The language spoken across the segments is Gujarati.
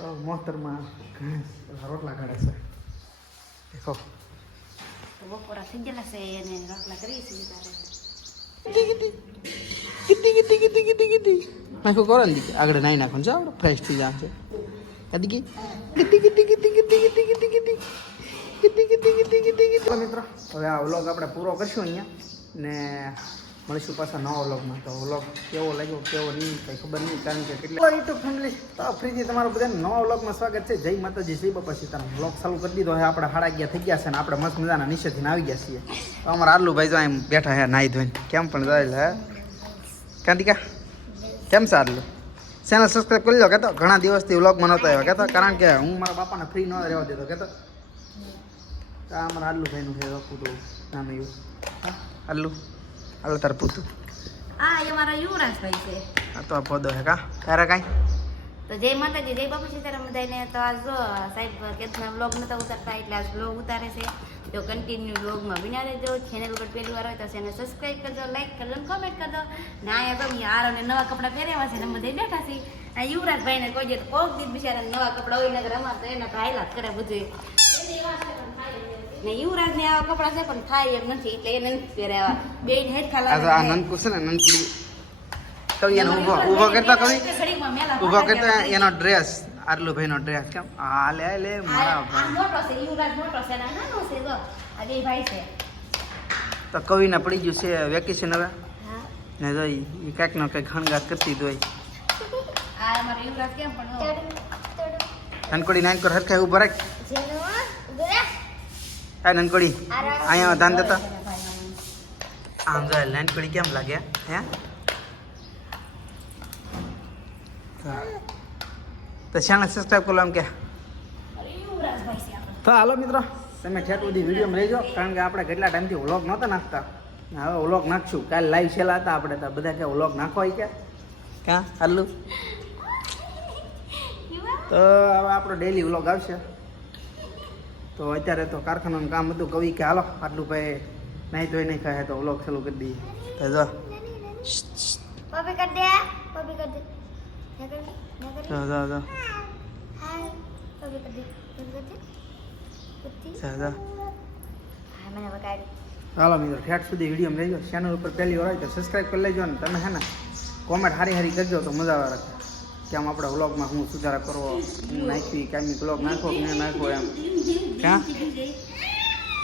તો મોસ્તરમાં ઘણા રોટલા કાઢે છે દેખો બપોરા થઈ ગયેલા છે અને રોટલા કરી છે તારે કીધી કીધી કીધી કીધી કીધી નાખો કરો ને આગળ નાઈ નાખો છે આપણે ફ્રેશ થઈ જશે કદી કી કીધી કીધી કીધી કીધી કીધી કીધી કીધી કીધી કીધી કીધી કીધી કીધી મિત્રો હવે આ વ્લોગ આપણે પૂરો કરશું અહીંયા ને મળીશું પાછા નવા વ્લોગમાં. તો વ્લોગ કેવો લાગ્યો, કેવો નહીં, કંઈ ખબર નહીં, કારણ કે કેટલા યુટ્યુબ ફેમિલી તો ફ્રીથી તમારું બધાને નવા વ્લોગમાં સ્વાગત છે. જય માતાજી શ્રી બાપા સીતારામ. વ્લોગ ચાલુ કરી દીધો. હવે આપણે હાડા ગયા થઈ ગયા છે ને આપણે મસ્ત મજાના નીચેથી આવી ગયા છીએ. તો અમારા આલુભાઈ જો એમ બેઠા હે નાહી ધોઈને. કેમ પણ જાય હે? કાંતિકા કેમ છે આટલું ચેનલ સબસ્ક્રાઈબ કરી લો કહેતો ઘણા દિવસથી વ્લોગ નહોતો આવ્યો કહેતો કારણ કે હું મારા બાપાને ફ્રી ન રહેવા દેતો તો આ અમારા આલ્લુ ભાઈનું છે પૂતું નામ એવું. હા? આલ્લુ આલ્લુ તાર પૂતું. આ એ મારા યુવરાજભાઈ છે. આ તો આ પોદો હે કા? તારા કાંઈ? તો જય માતાજી જય બાપા સીતારામ બધાને. તો આજ જો સાહેબ કેતના બ્લોગ નતા ઉતારતા એટલે આજ બ્લોગ ઉતારે છે. તો કન્ટિન્યુ બ્લોગમાં વિના રહેજો. ચેનલ ઉપર પહેલી વાર હોય તો ચેનલ સબસ્ક્રાઈબ કરજો લાઈક કરજો અને કોમેન્ટ કરજો. ને અહીંયા આરો ને નવા કપડાં પહેર્યા છે ને બધે બેઠા છે આ યુવરાજભાઈને કોઈ દે કોક દીધ બિચારા નવા કપડાં હોય નગર અમાર તો એના તો હાયલા કરે બધું ને યુવરાજને આવા કપડાં છે પણ થાય એમ નથી એટલે એને નથી પહેરાવા બે ને આ તો આ ખાલા નનકુ છે ને નનકુડી કવિ એનો ઊભો ઊભો કરતો કવિ ઊભો કરતો એનો ડ્રેસ આટલું ભાઈનો ડ્રેસ કેમ? આ લે લે મારા ભાઈ. મોટો છે યુવરાજ મોટો છે ને નાનો છે જો. આ બે ભાઈ છે. તો કવિને પડી ગયું છે વેકેશન હવે. ને જો ઈ ઈ કાંઈક નો કંઈક ખણગાટ કરતી દોય હોય. આ અમારો યુવરાજ કેમ પણ નનકોડી નાનકોડ હરખાય ઊભા રાખ. આ નનકોડી અહીંયા ધાન દેતો આમ જો નનકોડી કેમ લાગે? હે? તો ચેનલ સબસ્ક્રાઈબ કરો એમ કે. તો હાલો મિત્રો. તમે ઠેઠ સુધી વિડીયોમાં રહેજો કારણ કે આપણે કેટલા ટાઈમથી વ્લોગ નહોતા નાખતા. હવે વ્લોગ નાખશું. કાલે લાઈવ છેલ્લા હતા આપણે તો બધા કે વ્લોગ નાખો કે. ક્યાં? હાલું. તો હવે આપણો ડેલી વ્લોગ આવશે. તો અત્યારે તો કારખાનાનું કામ હતું કવિ કે હાલો આટલું ભાઈ નહીં ધોઈ નહીં ખાય તો વ્લોગ ચાલુ કરી દઈએ. તો જો. પપ્પી કર દે પપ્પી કર દે ના કર જો જો જો હાય પપ્પી કર દે પપ્પી કર દે પપ્પી જો જો હા મને વગાડી. હાલો મિત્રો ઠેઠ સુધી વિડીયોમાં જાઓ ચેનલ ઉપર પહેલી વાર હોય તો સબસ્ક્રાઈબ કરી લેજો ને તમે હે ને કોમેન્ટ હારી હારી કરજો તો મજા આવે. રાખે કે આમ આપણા વ્લોગમાં હું સુધારા કરવો હું નાખવી કાંઈ વ્લોગ નાખો કે ન નાખો એમ. ક્યાં?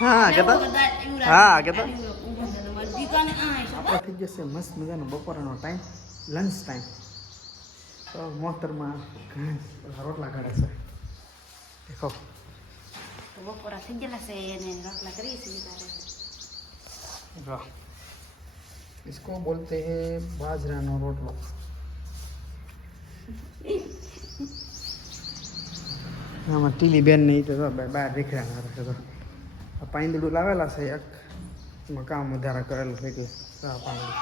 હા કેતા? હા કેતા? આપણે થઈ જશે મસ્ત મજાનો બપોરનો ટાઈમ લંચ ટાઈમ તો મોતરમાં ઘણા રોટલા કાઢે છે. દેખો. બપોરા થઈ ગયેલા છે એને રોટલા બાજરાનો રોટલો. આમાં ટીલી બેન નહીં તો બહાર દેખાયા મારે છે તો આ પાંદડું લાવેલા છે એક. એમાં કામ વધારે કરેલું છે કે આ પાંદડું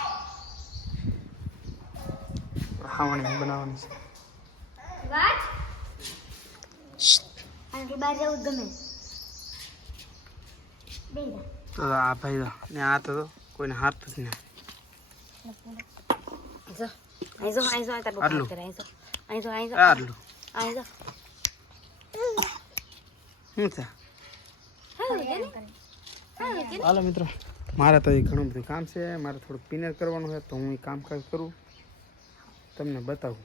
હાવણી બનાવવાની છે. તો આ ભાઈ ને આ તો કોઈને હાથ જ નહીં. આટલું. આટલું. શું કે હાલો મિત્રો. મારે તો એ ઘણું બધું કામ છે. મારે થોડુંક પિનર કરવાનું છે તો હું એ કામકાજ કરું. તમને બતાવું.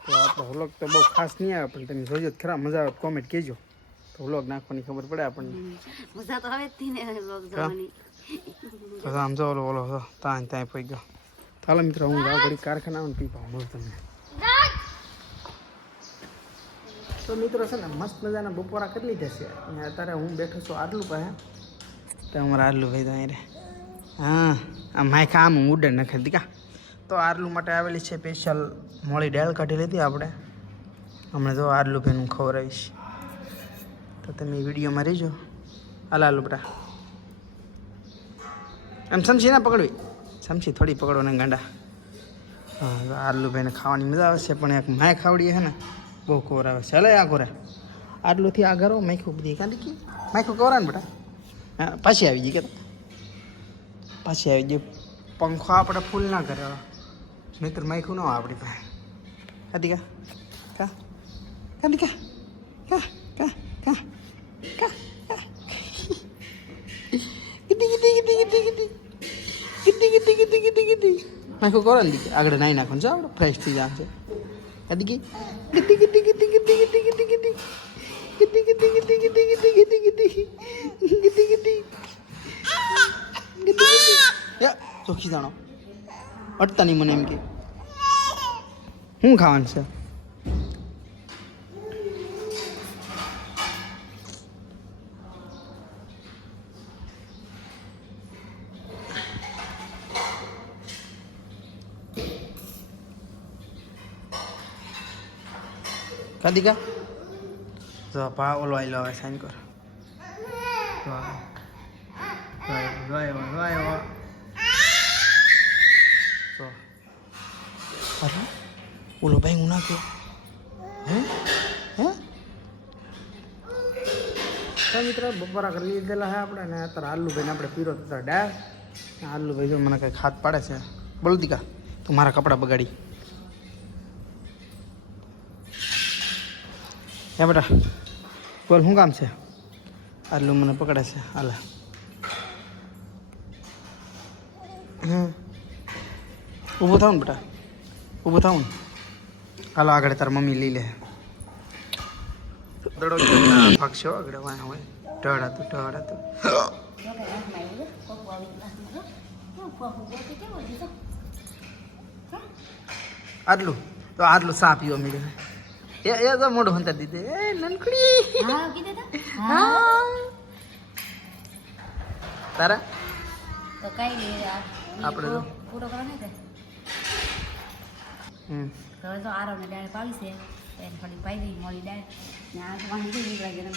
તો આપણો વ્લોગ તો બહુ ખાસ નહીં આવે પણ તમે જોજો તો ખરા મજા આવે કોમેન્ટ કહેજો. તો વ્લોગ નાખવાની ખબર પડે આપણને. મજા તો આવે જ ને વ્લોગ જોવાની. તો આમ જો ઓલો ઓલો ત્યાં ત્યાં પડી ગયો. ચાલો મિત્રો હું જાઉં ઘડી કારખાના પીપા મળું તમને. તો મિત્રો છે ને, મસ્ત મજાના બપોરા કરી લીધા છે. અત્યારે હું બેઠો છું આટલું પાસે. તો અમારે આટલું ભાઈ તો અહીં હા, આ માય આમ ઉડે નખે દીકા. તો આરલું માટે આવેલી છે સ્પેશિયલ મોળી ડેલ કાઢી લીધી આપણે. હમણાં જો આરલું ભાઈનું ખવડાવીશ. તો તમે વિડીયોમાં રહેજો. હાલ આલુ એમ સમસી ના પકડવી. સમસી થોડી પકડો ને ગાંડા. હા, તો આરલુભાઈને ખાવાની મજા આવે છે, પણ એક માય ખાવડીએ છે ને બહુ કોરાવે છે. હલે આ કોરા આટલુંથી આ કરો માખું બધી. કાઢી કી? માખું કોરા ને બેટા? હા, પાછી આવી ગઈ કે પાછી આવી ગઈ. પંખો આપણે ફૂલ ના કરે મિત્ર માખું ન હોય આપણી પાસે. કાધી કા? કાધી કા? કા? કા? કા? કા? નાખો કરો ને આગળ નાઈ નાખવાનું છે આપણે. ફ્રેશ થઈ જાય છે. ગીતી ગીતી ગીતી ગીતી ગીતી ગીતી ગીતી ગીતી ગીતી ગીતી ગીતી ગીતી ગીતી ગીતી ગીતી ગીતી ગીતી ગીતી યા ચોખ્ખી જાણો અટતા નહીં મને એમ કે શું ખાવાનું છે કાદિકા તો પા ઓલો આઈ લો હવે સાઈન કર ઓલો ભાઈ હું નાખ્યો હે હે તો મિત્ર બપોરા કરી લીધેલા છે આપણે ને અત્યારે આલુભાઈને આપણે પીરો તો ડાય આલુભાઈ જો મને કંઈક હાથ પાડે છે બોલ દીકા તું મારા કપડાં બગાડી હે બેટા, બોલ, શું કામ છે? આટલું મને પકડે છે, હાલે. ઊભો થાવ ને બેટા, ઊભો થાવ ને. હાલો, આગળ તાર મમ્મી લઈ લે. દડો ભાગશો આગળ વાય હોય. ઢળ હતું ઢળ હતું. આટલું? તો આટલું સા પીવો મળ્યો એ એ તો મોઢું હંતર દીધે. એ નનકડી. હા કીધું તા? તારા? તો કઈ નહીં આપણે તો- પૂરો- કરો ને હમ. તો તો ડાળ પાવી છે. એને થોડી પાવી મોડી ડાળ ને આ તો વાંધી નીકળે ગરમ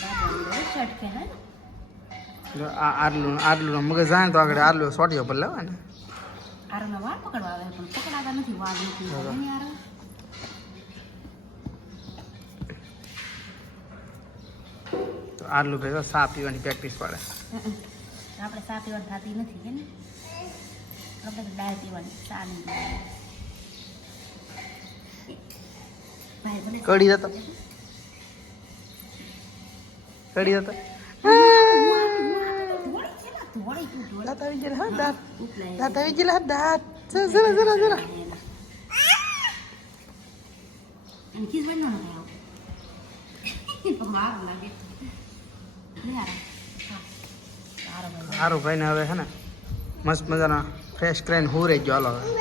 હે. મગજ જાય તો આગળ આટલું સોટીઓ પર લેવા ને. આરોને પકડવા આવે પણ પકડાતા નથી વાર નથી. તો આટલું ભાઈ સા પીવાની પ્રેક્ટિસ પડે. આપણે સા પીવાની થતી નથી કે ને? આપણે ડાળ પીવાની સા નહીં કડી જતો? કડી જતો? દાંત આવી ગયેલા દાંત. દાંત લાગે. સારો ભાઈ. ભાઈને હવે છે ને મસ્ત મજાના ફ્રેશ કરીને હું રહી ગયો, હાલો હવે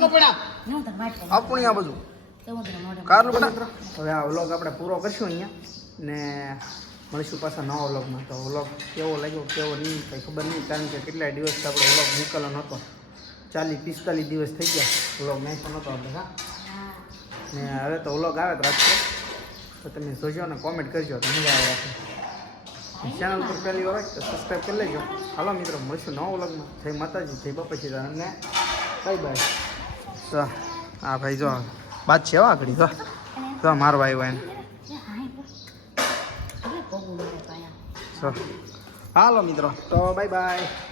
નો પડ્યા હું. આપણી આ બધું. કારલું બેટા હવે આ વ્લોગ આપણે પૂરો કરશું અહીંયા ને મળીશું પાછા નવા વ્લોગમાં તો વ્લોગ કેવો લાગ્યો, કેવો નહીં, કંઈ ખબર નહીં, કારણ કે કેટલાય દિવસથી આપણે વ્લોગ મૂકેલો નહોતો ચાલીસ પિસ્તાલીસ દિવસ થઈ ગયા. વ્લોગ તો નહોતો આપણે હા. ને હવે તો વ્લોગ આવે તો રાખજો તો તમે જોજો ને કોમેન્ટ કરજો તો મજા આવે રાખે ચેનલ પર પહેલી વાર હોય તો સબસ્ક્રાઈબ કરી લેજો. હાલો મિત્રો મળશું નવો વ્લોગમાં જય માતાજી જય બાપા ને બાય બાય તો હા ભાઈ જો વાત છે આગળ તો તો મારો ભાઈ હોય હાલો મિત્રો તો બાય બાય